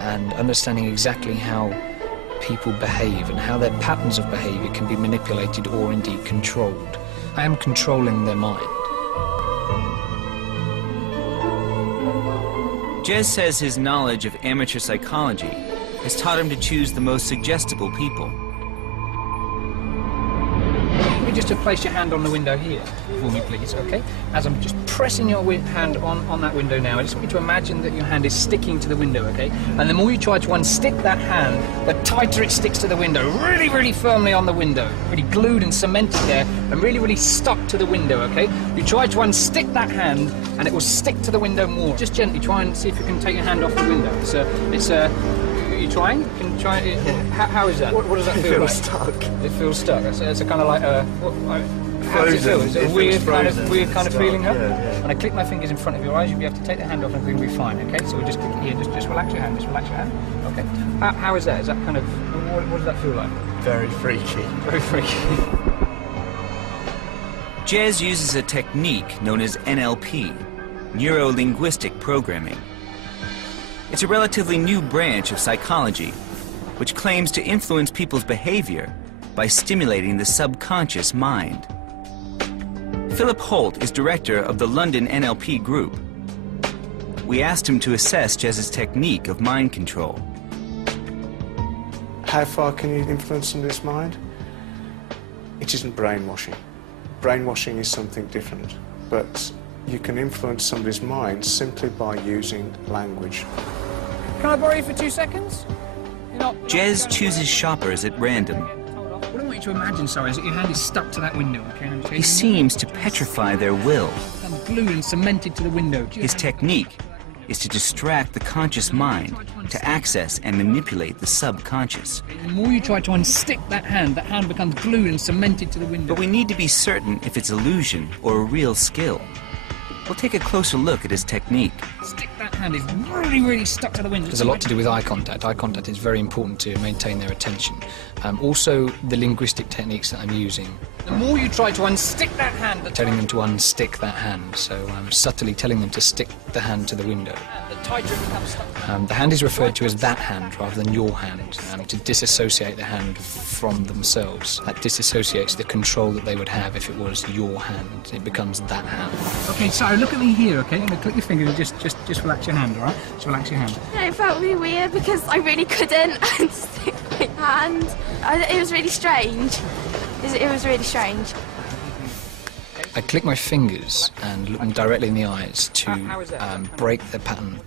and understanding exactly how people behave and how their patterns of behaviour can be manipulated or indeed controlled. I am controlling their mind. Jez says his knowledge of amateur psychology has taught him to choose the most suggestible people. You just to place your hand on the window here for me, please, okay? As I'm just pressing your hand on that window now, I just want you to imagine that your hand is sticking to the window, okay? And the more you try to unstick that hand, the tighter it sticks to the window, really, really firmly on the window, really glued and cemented there, and really, really stuck to the window, okay? You try to unstick that hand, and it will stick to the window more. Just gently try and see if you can take your hand off the window. Are you trying? Can you try it? How is that? What does that feel like? It feels stuck. It feels stuck. It's a kind of like how does it feel? Is it a weird kind of feeling? Huh? Yeah. When I click my fingers in front of your eyes, you'll be able to take the hand off and everything will be fine. Okay, so we'll just click it here. Just relax your hand. Just relax your hand. Okay. How is that? Is that kind of what does that feel like? Very freaky. Very freaky. Jez uses a technique known as NLP, neuro-linguistic programming. It's a relatively new branch of psychology, which claims to influence people's behavior by stimulating the subconscious mind. Philip Holt is director of the London NLP group. We asked him to assess Jez's technique of mind control. How far can you influence somebody's mind? It isn't brainwashing. Brainwashing is something different, but you can influence somebody's mind simply by using language. Can I borrow you for 2 seconds? Jez chooses shoppers at random. What I want you to imagine, sorry, is that your hand is stuck to that window, okay? He seems to petrify their will. And glued and cemented to the window. His technique is to distract the conscious mind to access and manipulate the subconscious. The more you try to unstick that hand becomes glued and cemented to the window. But we need to be certain if it's illusion or a real skill. We'll take a closer look at his technique. Stick that hand is really, really stuck to the window. There's a lot to do with eye contact. Eye contact is very important to maintain their attention. Also, the linguistic techniques that I'm using. The more you try to unstick that hand, telling them to unstick that hand. So I'm subtly telling them to stick the hand to the window. The tighter it becomes stuck. The hand is referred to as that hand rather than your hand, to disassociate the hand from themselves. That disassociates the control that they would have if it was your hand. It becomes that hand. Okay, so look at me here, okay? I'm going to click your finger and just relax your hand, all right? Just relax your hand. It felt really weird because I really couldn't unstick my hand. It was really strange. It was really strange. I click my fingers and look them directly in the eyes to break the pattern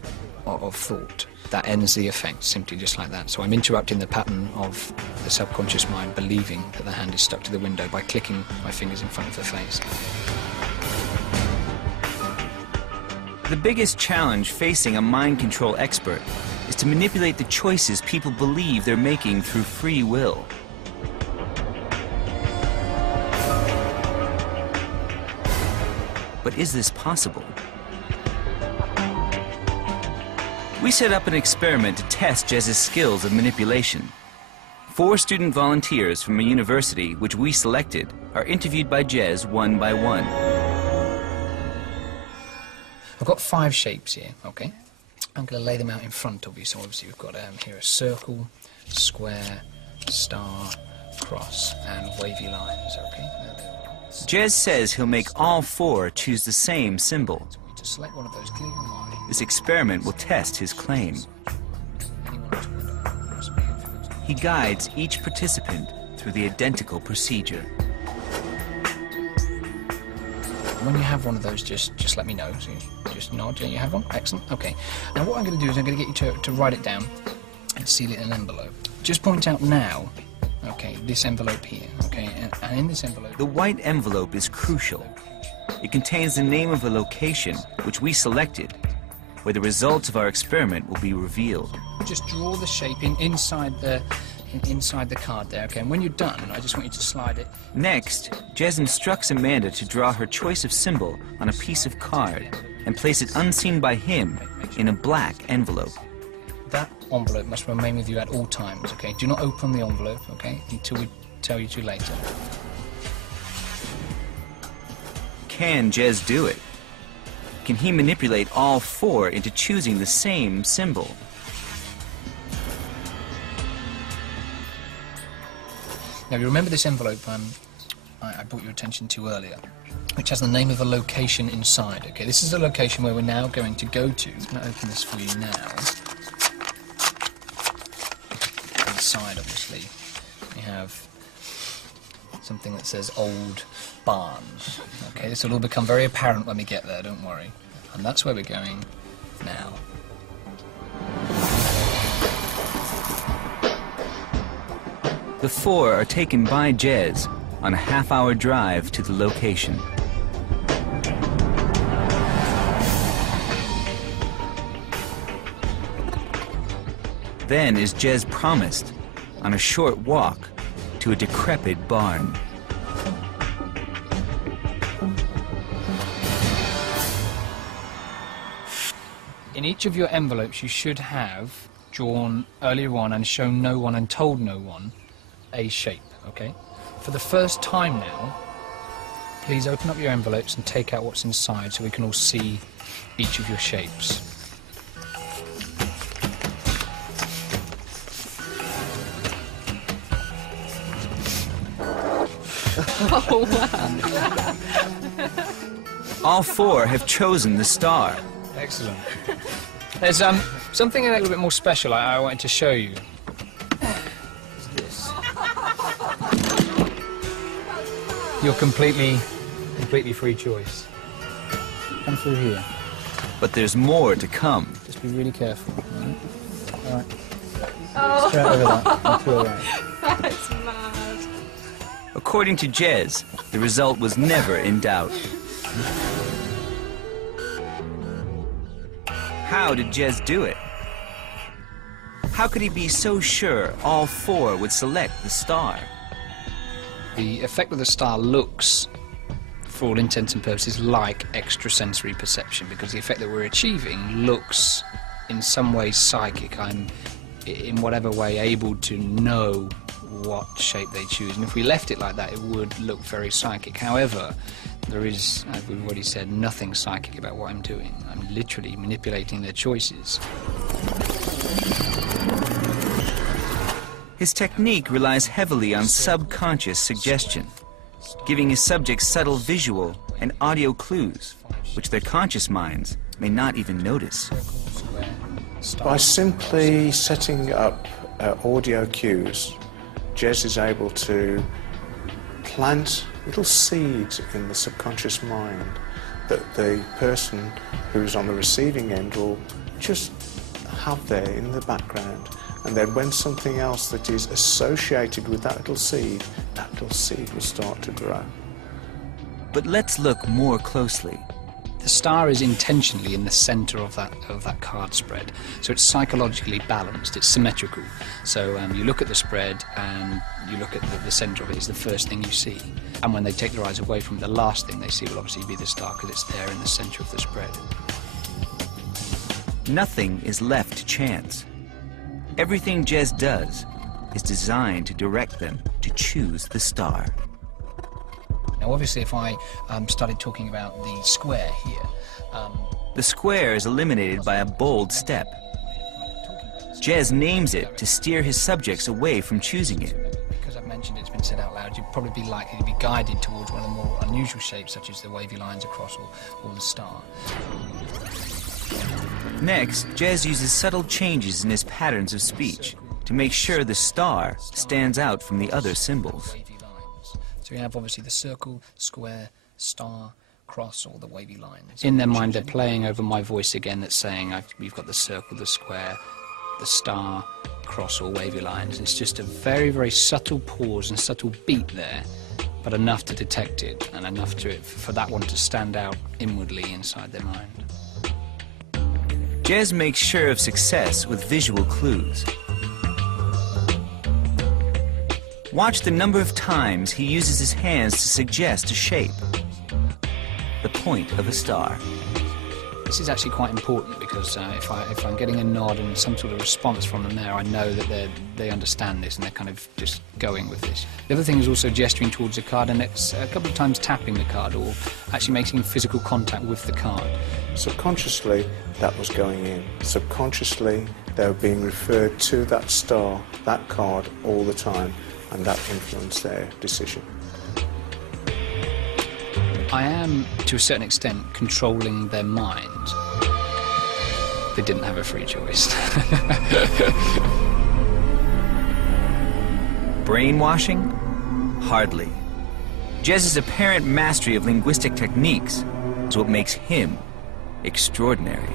of thought. That ends the effect, simply just like that. So I'm interrupting the pattern of the subconscious mind believing that the hand is stuck to the window by clicking my fingers in front of the face. The biggest challenge facing a mind control expert is to manipulate the choices people believe they're making through free will. But is this possible? We set up an experiment to test Jez's skills of manipulation. 4 student volunteers from a university which we selected are interviewed by Jez one by one. I've got 5 shapes here, okay? I'm going to lay them out in front of you. So obviously we've got here a circle, square, star, cross, and wavy lines, okay? Jez says he'll make all 4 choose the same symbol. To select one of those, clear your mind. This experiment will test his claim. He guides each participant through the identical procedure. When you have one of those, just let me know. So you just nod. You have one? Excellent. Okay. Now what I'm going to do is I'm going to get you to write it down and seal it in an envelope. Just point out now, okay, this envelope here, okay, and in this envelope... The white envelope is crucial. It contains the name of a location which we selected, where the results of our experiment will be revealed. Just draw the shape inside the card there, okay? And when you're done, I just want you to slide it. Next, Jez instructs Amanda to draw her choice of symbol on a piece of card and place it unseen by him in a black envelope. That envelope must remain with you at all times, okay? Do not open the envelope, okay, until we tell you to later. Can Jez do it? Can he manipulate all 4 into choosing the same symbol? Now, you remember this envelope I brought your attention to earlier, which has the name of a location inside. Okay, this is a location where we're now going to go to. I'm going to open this for you now. Inside, obviously, we have something that says Old Barn. Okay, this will all become very apparent when we get there, don't worry. And that's where we're going now. The four are taken by Jez on a half-hour drive to the location. Then, as Jez promised, on a short walk to a decrepit barn. In each of your envelopes, you should have drawn earlier on and shown no one and told no one a shape, okay? For the first time now, please open up your envelopes and take out what's inside so we can all see each of your shapes. Oh, wow. All four have chosen the star. Excellent. There's something a little bit more special I wanted to show you. It's this. Your completely free choice. Come through here. But there's more to come. Just be really careful. All right. Oh. Straight over that. And to the right. That's mad. According to Jez, the result was never in doubt. How did Jez do it? How could he be so sure all four would select the star? The effect of the star looks, for all intents and purposes, like extrasensory perception, because the effect that we're achieving looks in some ways psychic. I'm, in whatever way, able to know what shape they choose, and if we left it like that, it would look very psychic. However, there is, as we've already said, nothing psychic about what I'm doing. I'm literally manipulating their choices. His technique relies heavily on subconscious suggestion, giving his subjects subtle visual and audio clues, which their conscious minds may not even notice. By simply setting up audio cues, Jez is able to plant little seeds in the subconscious mind that the person who's on the receiving end will just have there in the background. And then when something else that is associated with that little seed will start to grow. But let's look more closely. The star is intentionally in the center of that card spread, so it's psychologically balanced, it's symmetrical. So you look at the spread and you look at the center of it is the first thing you see. And when they take their eyes away from it, the last thing they see will obviously be the star because it's there in the center of the spread. Nothing is left to chance. Everything Jez does is designed to direct them to choose the star. Now, obviously, if I started talking about the square here... the square is eliminated by a bold step. Jez names it to steer his subjects away from choosing it. Because I've mentioned it's been said out loud, you'd probably be likely to be guided towards one of the more unusual shapes, such as the wavy lines across or the star. Next, Jez uses subtle changes in his patterns of speech to make sure the star stands out from the other symbols. So you have obviously the circle, square, star, cross, or the wavy lines. In their mind, they're playing over my voice again that's saying we've got the circle, the square, the star, cross, or wavy lines. It's just a very, very subtle pause and subtle beat there, but enough to detect it and enough for that one to stand out inwardly inside their mind. Jez makes sure of success with visual clues. Watch the number of times he uses his hands to suggest a shape, the point of a star. This is actually quite important because if I'm getting a nod and some sort of response from them there, I know that they understand this and they're kind of just going with this. The other thing is also gesturing towards the card, and it's a couple of times tapping the card or actually making physical contact with the card. Subconsciously, that was going in. Subconsciously, they were being referred to that star, that card, all the time. and that influenced their decision. I am, to a certain extent, controlling their mind. They didn't have a free choice. Brainwashing? Hardly. Jez's apparent mastery of linguistic techniques is what makes him extraordinary.